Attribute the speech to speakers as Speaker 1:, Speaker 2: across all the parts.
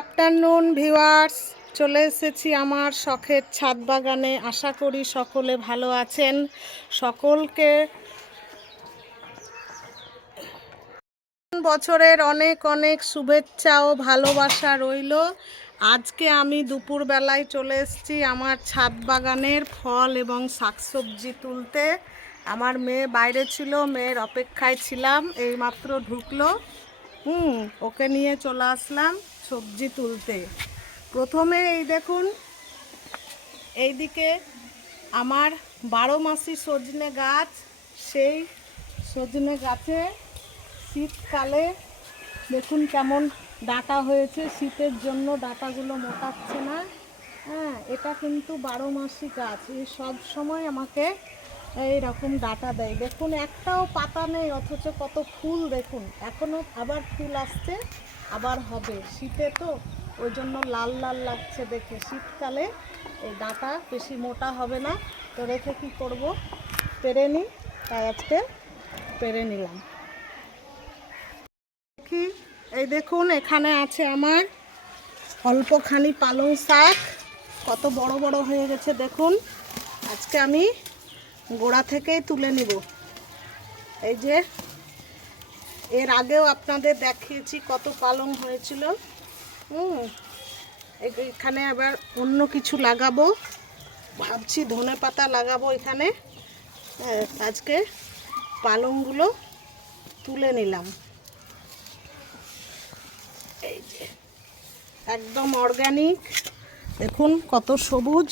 Speaker 1: Afternoon viewers চলে এসেছি আমার শখের ছাদ বাগানে। আশা করি সকলে ভালো আছেন। সকলকে বছরের অনেক অনেক শুভেচ্ছা ও ভালোবাসা রইল। আজকে আমি দুপুরবেলায় চলে এসেছি আমার ছাদ বাগানের ফল এবং শাকসবজি তুলতে। আমার মেয়ে বাইরে ছিল, মেয়ের অপেক্ষায় ছিলাম, এইমাত্র ঢুকলো। হুম, ওকে নিয়ে চলে আসলাম। সবজি তুলতে। প্রথমে এই দেখুন, এইদিকে আমার বারো মাসি সজনে গাছ, সেই সজনে গাছে শীতকালে দেখুন কেমন ডাঁটা হয়েছে, শীতের জন্য ডাটাগুলো মোটাচ্ছে না। হ্যাঁ এটা কিন্তু বারো মাসি গাছ এই সব সময় আমাকে এইরকম ডাটা দেয়। দেখুন, একটাও পাতা নেই, অথচ কত ফুল দেখুন এখনও আবার ফুল আসছে। আবার হবে। শীতে তো ওই জন্য লাল লাল লাগছে দেখে। শীতকালে এই ডাঁটা বেশি মোটা হবে না। তো রেখে কী করব? পেরে নিই। তাই আজকে পেরে নিলাম। দেখি, এই দেখুন, এখানে আছে আমার অল্পখানি পালং শাক। কত বড় বড় হয়ে গেছে, দেখুন। আজকে আমি গোড়া থেকেই তুলে নিব। এই যে এর আগেও আপনাদের দেখিয়েছি কত পালং হয়েছিল। হুম এখানে আবার অন্য কিছু লাগাবো। ভাবছি ধনে পাতা লাগাবো এখানে। হ্যাঁ, আজকে পালংগুলো তুলে নিলাম। এই যে একদম অর্গানিক দেখুন কত সবুজ।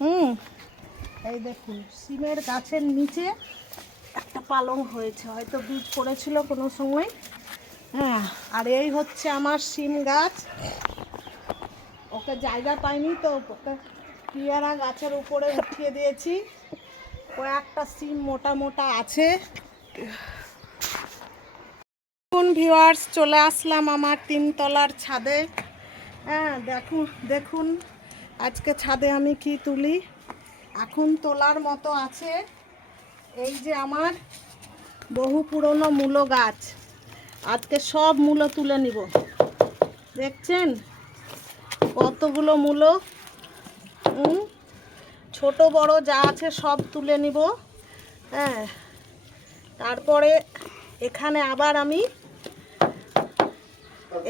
Speaker 1: হুম এই দেখুন সিমের গাছের নিচে একটা পালং হয়েছে, হয়তো বীজ পড়েছিল কোনো সময়। হ্যাঁ আর এই হচ্ছে আমার সিম গাছ। ওকে জায়গা পাইনি তো, ওকে পেয়ারা গাছের উপরে উঠিয়ে দিয়েছি। কয়েকটা সিম মোটা মোটা আছে। দেখুন ভিউয়ার্স চলে আসলাম আমার তিনতলার ছাদে। হ্যাঁ দেখুন দেখুন, আজকে ছাদে আমি কি তুলি? এখন তোলার মতো আছে। এই যে আমার বহু পুরনো মূলো গাছ। আজকে সব মূলো তুলে নিব। দেখছেন? কতগুলো মূলো? ছোট বড় যা আছে সব তুলে নিব। হ্যাঁ। তারপরে এখানে আবার আমি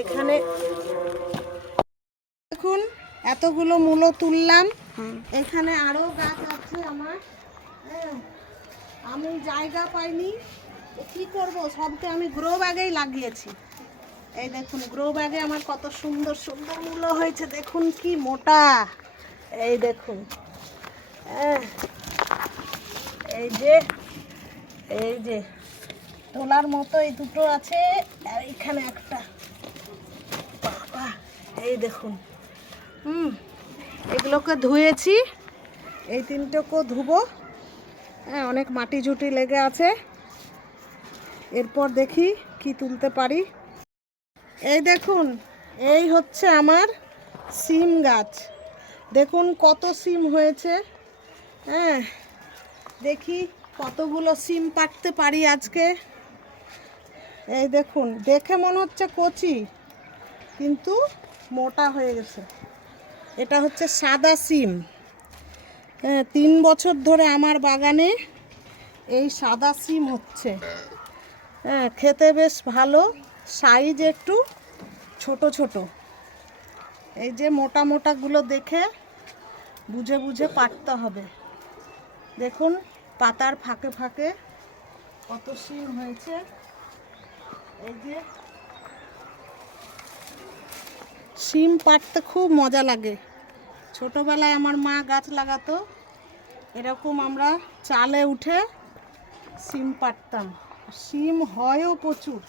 Speaker 1: এখানে দেখুন এতগুলো মূলো তুললাম। এখানে আরও গাছ আছে আমার। হ্যাঁ, আমি জায়গা পাইনি। কি করব? সবকে আমি গ্রো ব্যাগেই লাগিয়েছি। এই দেখুন গ্রো ব্যাগে আমার কত সুন্দর সুন্দর মূল্য হয়েছে। দেখুন কি মোটা। এই দেখুন। হ্যাঁ। এই যে এই যে, তোলার মতো এই দুটো আছে। আর এখানে একটা। এই দেখুন। হুম, এগুলোকে ধুয়েছি। এই তিনটেকেও ধুবো। হ্যাঁ অনেক মাটি ঝুটি লেগে আছে। এরপর দেখি কি তুলতে পারি। এই দেখুন, এই হচ্ছে আমার সিম গাছ। দেখুন কত সিম হয়েছে। হ্যাঁ দেখি কতগুলো সিম পাড়তে পারি আজকে। এই দেখুন, দেখে মনে হচ্ছে কচি, কিন্তু মোটা হয়ে গেছে। এটা হচ্ছে সাদা সিম। হ্যাঁ তিন বছর ধরে আমার বাগানে এই সাদা সিম হচ্ছে। হ্যাঁ খেতে বেশ ভালো সাইজ একটু ছোট ছোট। এই যে মোটা মোটাগুলো দেখে বুঝে বুঝে পারতে হবে। দেখুন, পাতার ফাঁকে ফাঁকে কত সিম হয়েছে। এই যে সিম পাড়তে খুব মজা লাগে। ছোটোবেলায় আমার মা গাছ লাগাতো, এরকম আমরা চালে উঠে সিম পাড়তাম। সিম হয়ও প্রচুর।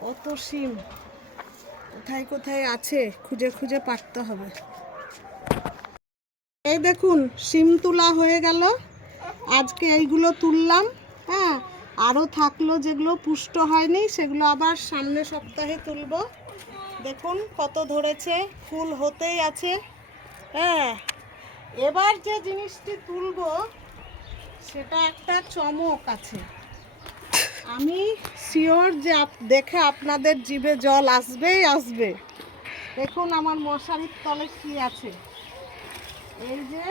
Speaker 1: কত সিম। কোথায় কোথায় আছে, খুঁজে খুঁজে পাড়তে হবে। এই দেখুন, সিম তোলা হয়ে গেল। আজকে এইগুলো তুললাম হ্যাঁ। আরও থাকল যেগুলো পুষ্ট হয়নি, সেগুলো আবার সামনে সপ্তাহে তুলবো। দেখুন কত ধরেছে, ফুল হতেই আছে। হ্যাঁ এবার যে জিনিসটি তুলবো, সেটা একটা চমক আছে। আমি শিওর যে দেখে আপনাদের জিভে জল আসবেই আসবে। দেখুন আমার মশারির তলে কি আছে। এই যে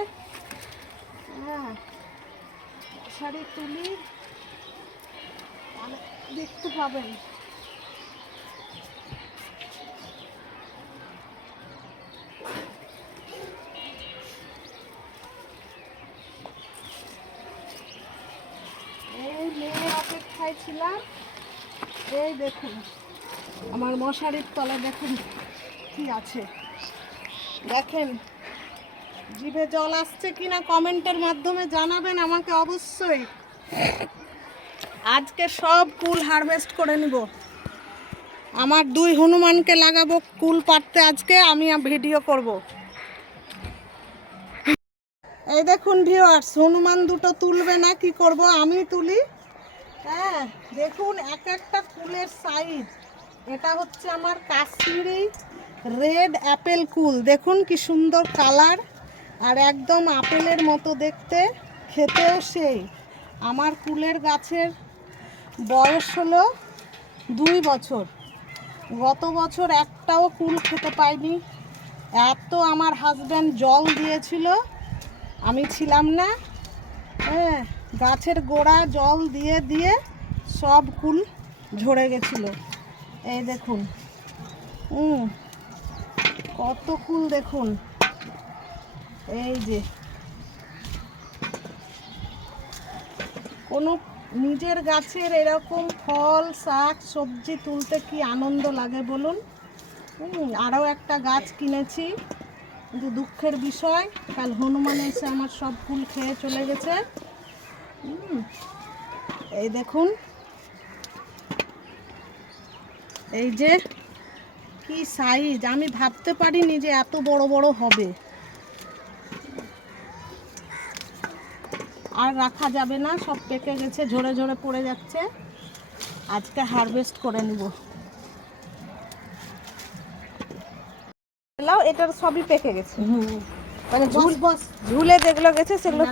Speaker 1: হ্যাঁ মশারি তুলি দেখতে পাবেন এই মেয়ে অপেক্ষায় ছিলাম? এই দেখুন, আমার মশারির তলা দেখুন কি আছে। দেখেন, জিভে জল আসছে কিনা কমেন্টের মাধ্যমে জানাবেন আমাকে অবশ্যই। আজকে সব কুল হারভেস্ট করে নিব। আমার দুই হনুমানকে লাগাবো কুল পাড়তে আজকে, আমি ভিডিও করব। এই দেখুন ভিউয়ার্স হনুমান দুটো তুলবে না, কি করব? আমি তুলি। হ্যাঁ দেখুন, এক একটা কুলের সাইজ এটা হচ্ছে আমার কাশ্মীরি রেড অ্যাপেল কুল। দেখুন কি সুন্দর কালার আর একদম আপেলের মতো দেখতে। খেতেও সেই। আমার কুলের গাছের বয়স হলো দুই বছর। গত বছর একটাও কুল খেতে পাইনি। এত আমার হাজব্যান্ড জল দিয়েছিল। আমি ছিলাম না। হ্যাঁ। গাছের গোড়া জল দিয়ে দিয়ে সব কুল ঝরে গেছিল। এই দেখুন। হুম কত কুল দেখুন। এই যে। কোনো নিজের গাছের এরকম ফল, শাক, সবজি তুলতে কি আনন্দ লাগে বলুন? আরও একটা গাছ কিনেছি। কিন্তু দুঃখের বিষয়, কাল হনুমান এসে আমার সব ফুল খেয়ে চলে গেছে। এই দেখুন। এই যে কি সাইজ আমি ভাবতে পারিনি যে এত বড় বড় হবে। আর রাখা যাবে না সব পেকে গেছে ঝরে ঝরে পড়ে যাচ্ছে। আজকে হারভেস্ট করে নিব।
Speaker 2: লাও এটার সবই পেকে গেছে। মানে ঝুল
Speaker 1: বস
Speaker 2: ঝুলে যেগুলো গেছে সেগুলো।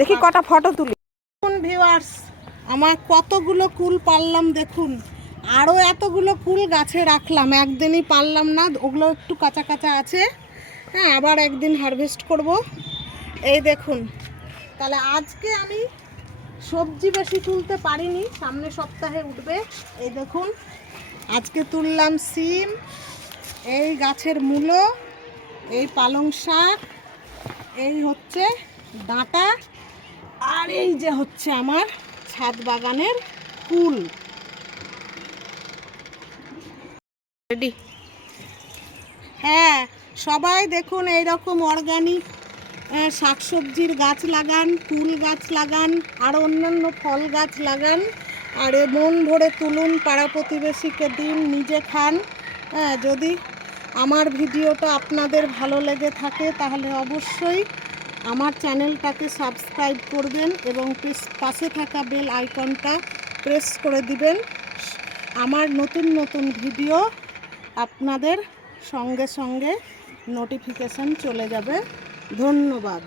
Speaker 2: দেখি কটা ফটো তুলি।
Speaker 1: ভিউয়ার্স আমার কতগুলো কুল পারলাম দেখুন। আরও এতগুলো কুল গাছে রাখলাম, একদিনই পারলাম না, ওগুলো একটু কাঁচা কাঁচা আছে। হ্যাঁ আবার একদিন হারভেস্ট করব। এই দেখুন, তাহলে আজকে আমি সবজি বেশি তুলতে পারিনি, সামনে সপ্তাহে উঠবে। এই দেখুন, আজকে তুললাম সিম, এই গাছের মূলো, এই পালং শাক, এই হচ্ছে ডাঁটা আর এই যে হচ্ছে আমার ছাদ বাগানের ফুল।
Speaker 2: রেডি
Speaker 1: হ্যাঁ সবাই দেখুন এই রকম অর্গানিক শাকসবজির গাছ লাগান, ফুল গাছ লাগান, আর অন্যান্য ফল গাছ লাগান, আর মন ভরে তুলুন পাড়া প্রতিবেশীকে দিন, নিজে খান। হ্যাঁ যদি আমার ভিডিওটা আপনাদের ভালো লেগে থাকে, তাহলে অবশ্যই আমার চ্যানেলটাকে সাবস্ক্রাইব করবেন এবং পাশে থাকা বেল আইকনটা প্রেস করে দিবেন। আমার নতুন নতুন ভিডিও আপনাদের সঙ্গে সঙ্গে নোটিফিকেশান চলে যাবে। ধন্যবাদ।